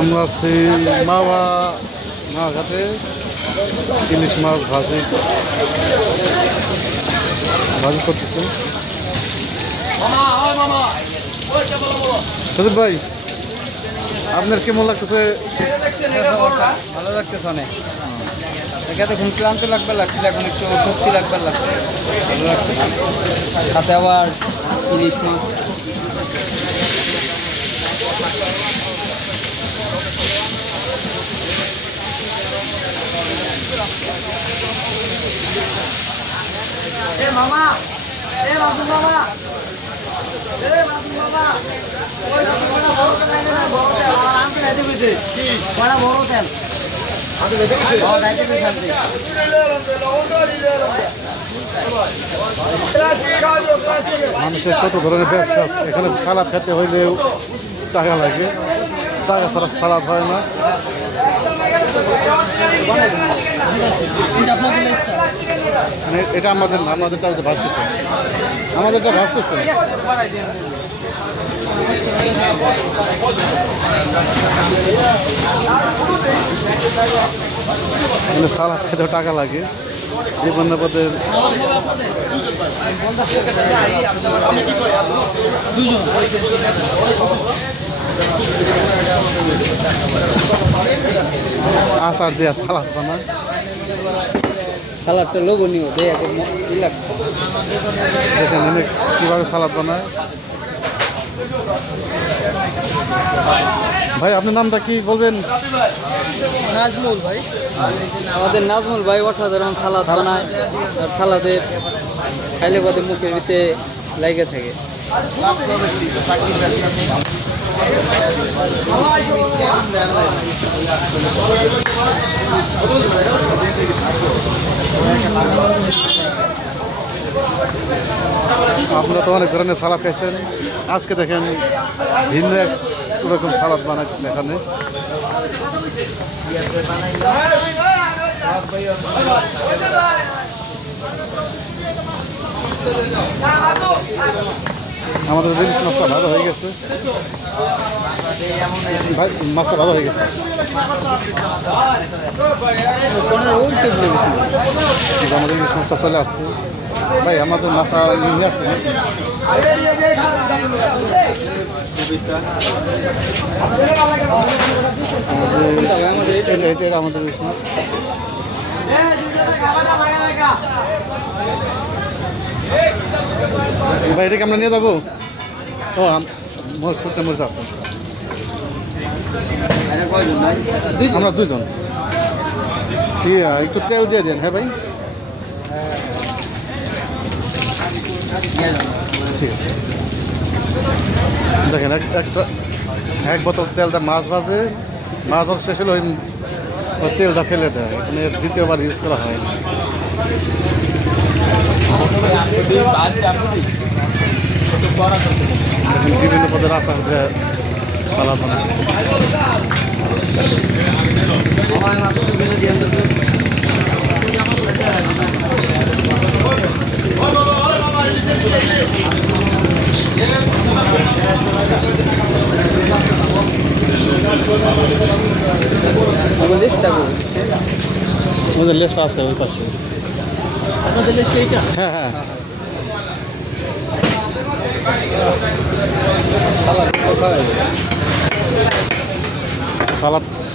আমরা সেই মাওয়া ঘাটে ইলিশ মাছ ভাজি করতেছে সুদীপ ভাই, আপনার কেমন লাগতেছে? ভালো লাগতেছে অনেক। এখানে ঘুম ক্লান্ত লাগছিল, এখন একটু শক্তি লাগছে, ভালো লাগতেছে। সাথে আবার ইলিশ মাছ। মামা মামা মানুষের কত ধরনের ব্যবসা আছে। এখানে সালাদ খেতে হইলেও টাকা লাগে, টাকা ছাড়া সালাদ হয় না। মানে এটা আমাদের না, আমাদেরটা ভাসতেছে, আমাদেরটা ভাসতেছে। সালাদ খেতেও টাকা লাগে। এই বন্যা পদের আচার দিয়া সালাদ বানায়। সালাদটা লোভনীয়, দেখেন কীভাবে সালাদ বানায়। ভাই, আপনার নামটা কি বলবেন? নাজমুল ভাই। আমাদের নাজমুল ভাই অসাধারণ সালাদ বানায়, আর সালাদের খাইলে পদে মুখের ভিতরে লেগে থাকে। আপনারা তো অনেক ধরনের সালাদ খাইছেন, আজকে দেখেন ভিন্ন এক রকম সালাদ বানাইতেছে এখানে। আমাদের ইলিশ মাছটা ভালো হয়ে গেছে ভাই, মাছটা ভালো হয়ে গেছে। আমাদের ইলিশ মাছটা চলে আসছে ভাই, আমাদের মাছটা নিয়ে আসে। এটা আমাদের ইলিশ মাছ। ভাই, এটাকে আমরা নিয়ে যাবো। ও সুটটা মরিচ আছে, আমরা দুজন। কি একটু তেল দিয়ে দেন। হ্যাঁ ভাই, ঠিক আছে। দেখেন এক বোতল তেলটা মাছ ভাজে শেষ হলে ওই তেলটা ফেলে দেয়, মানে দ্বিতীয়বার ইউজ করা হয় না। বিভিন্ন পদের আচার দিয়ে সালাদ বানাচ্ছে। আমাদের লেস্ট আছে ওই পাশে। হ্যাঁ হ্যাঁ,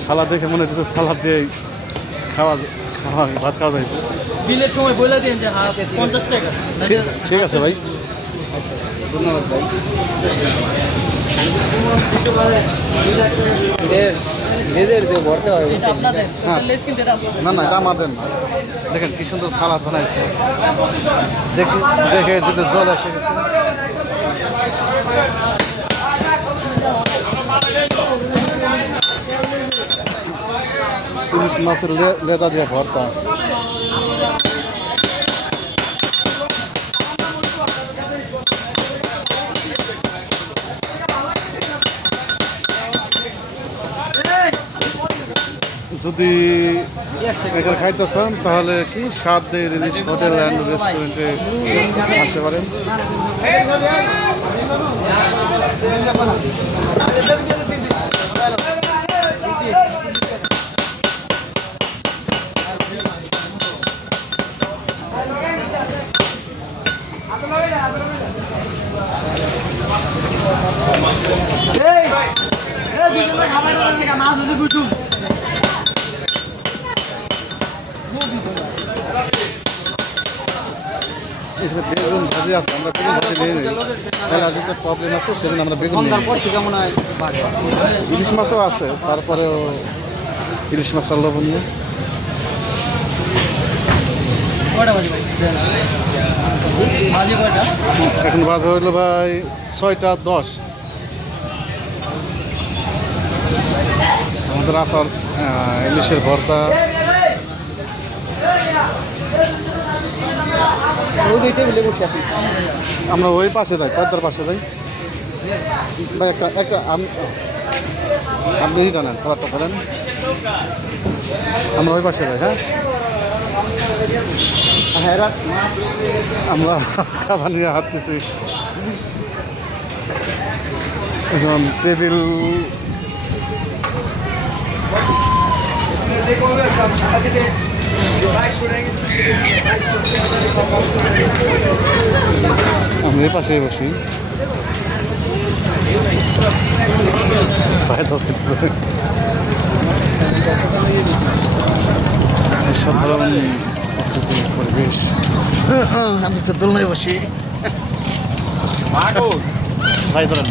সালাদ দেখে মনে হচ্ছে সালাদ দিয়ে ভাত খাওয়া যায়। বিলের সময় বলে দিন যে 50 টাকা। ঠিক আছে ভাই, ধন্যবাদ ভাই। ভেজের যে ভরতে হয় না না, এটা আমাদের না। দেখেন কি সুন্দর সালাদ বানাইছে, দেখে যদি জল এসে গেছে। ইলিশ মাছের লেদা দিয়ে ভর্তা। যদি এখানে খাইতে চান তাহলে কি সাত দিয়ে রিলিজ হোটেল অ্যান্ড রেস্টুরেন্টে আসতে পারেন। এখানে বেগুন ভাজি আছে, আমরা বেগুন ভাজি নিয়ে নিই। অ্যালার্জিতে প্রবলেম আছে সেজন্য আমরা বেগুন নিই। ইলিশ মাছও আছে, তারপরেও ইলিশ মাছটা লবণীয়। এখন বাজে হইলো ভাই 6টা 10। আমাদের আসার ইলিশের ভর্তা, আমরা ওই পাশে যাই, পদ্মার পাশে যাই ভাই। একটা আপনি জানেন সালাদটা ধরেন, আমরা ওই পাশে যাই। হ্যাঁ, আমরা খাবার নিয়ে হাঁটতেছি। এখন টেবিল আমি এই পাশে বসি। সাধারণ প্রাকৃতিক পরিবেশ। আমি তো দোলনায় বসি। ভাই ধরেন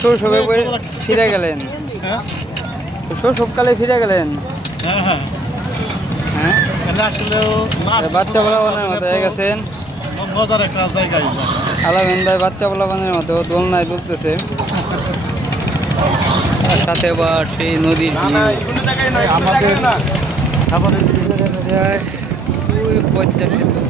শৈশবে ফিরে গেলেন, শৈশবকালে ফিরে গেলেন। হ্যাঁ, আসলেও বাচ্চা বলাবানের মতো হয়ে গেছেন। মজার একটা জায়গায় আলামিন ভাই বাচ্চা বলাবানের মতো দোলনায় দুলতেছে, আর সাথে আবার সেই নদীর আমাদের খাবারের দেখা যায় ওই পদ্মা সেতু।